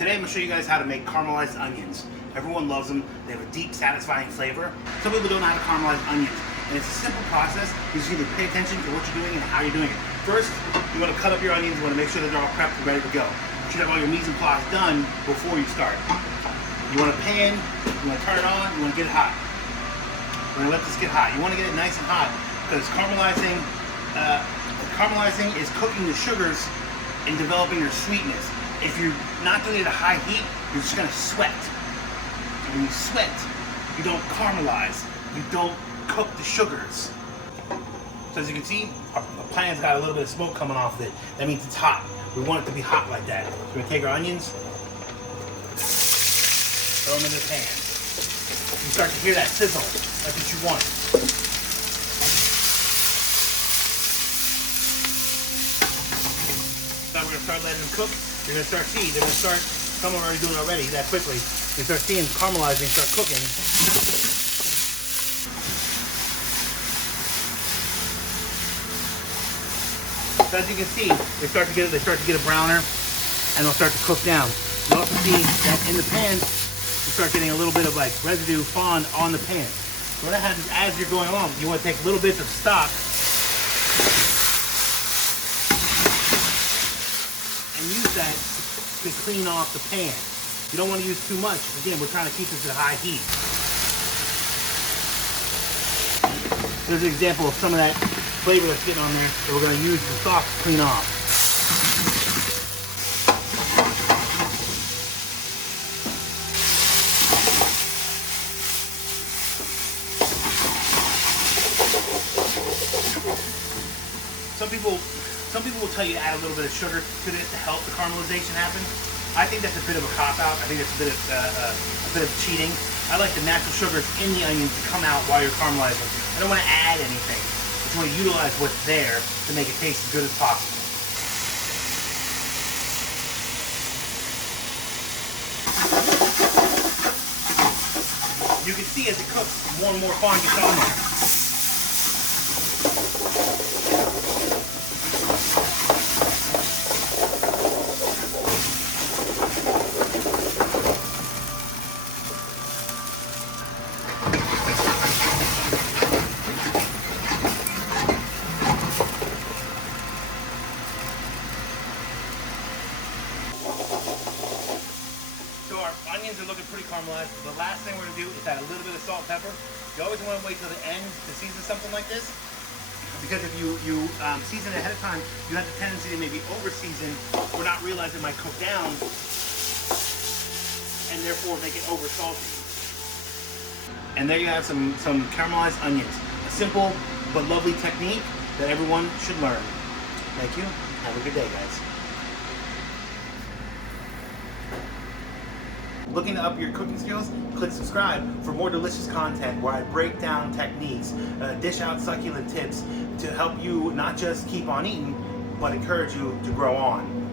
Today I'm going to show you guys how to make caramelized onions. Everyone loves them. They have a deep, satisfying flavor. Some people don't know how to caramelize onions. And it's a simple process. You just need to pay attention to what you're doing and how you're doing it. First, you want to cut up your onions. You want to make sure that they're all prepped and ready to go. You should have all your mise en place done before you start. You want a pan. You want to turn it on. You want to get it hot. We're going to let this get hot. You want to get it nice and hot because caramelizing is cooking the sugars and developing their sweetness. If you're not doing it at a high heat, you're just going to sweat. And when you sweat, you don't caramelize. You don't cook the sugars. So as you can see, our pan's got a little bit of smoke coming off of it. That means it's hot. We want it to be hot like that. So we're going to take our onions, throw them in the pan. You start to hear that sizzle. That's what you want. Now we're going to start letting them cook. You're going to start seeing, they're going to start, some are already doing it already that quickly. You start seeing caramelizing, start cooking. So as you can see, they start to get a browner, and they'll start to cook down. You also see that in the pan, you start getting a little bit of like residue fond on the pan. So what happens as you're going along, you want to take little bits of stock and use that to clean off the pan. You don't want to use too much. Again, we're trying to keep this at high heat. There's an example of some of that flavor that's getting on there that we're going to use the stock to clean off. Some people will tell you to add a little bit of sugar to this to help the caramelization happen. I think that's a bit of a cop-out. I think it's a bit of cheating. I like the natural sugars in the onions to come out while you're caramelizing. I don't want to add anything. I just want to utilize what's there to make it taste as good as possible. You can see as it cooks, more and more fond gets on there. Onions are looking pretty caramelized. The last thing we're going to do is add a little bit of salt and pepper. You always want to wait till the end to season something like this, because if you season it ahead of time, you have the tendency to maybe over-season or not realize it might cook down and therefore make it over-salty. And there you have some caramelized onions. A simple but lovely technique that everyone should learn. Thank you. Have a good day, guys. Looking to up your cooking skills? Click subscribe for more delicious content where I break down techniques, dish out succulent tips to help you not just keep on eating, but encourage you to grow on.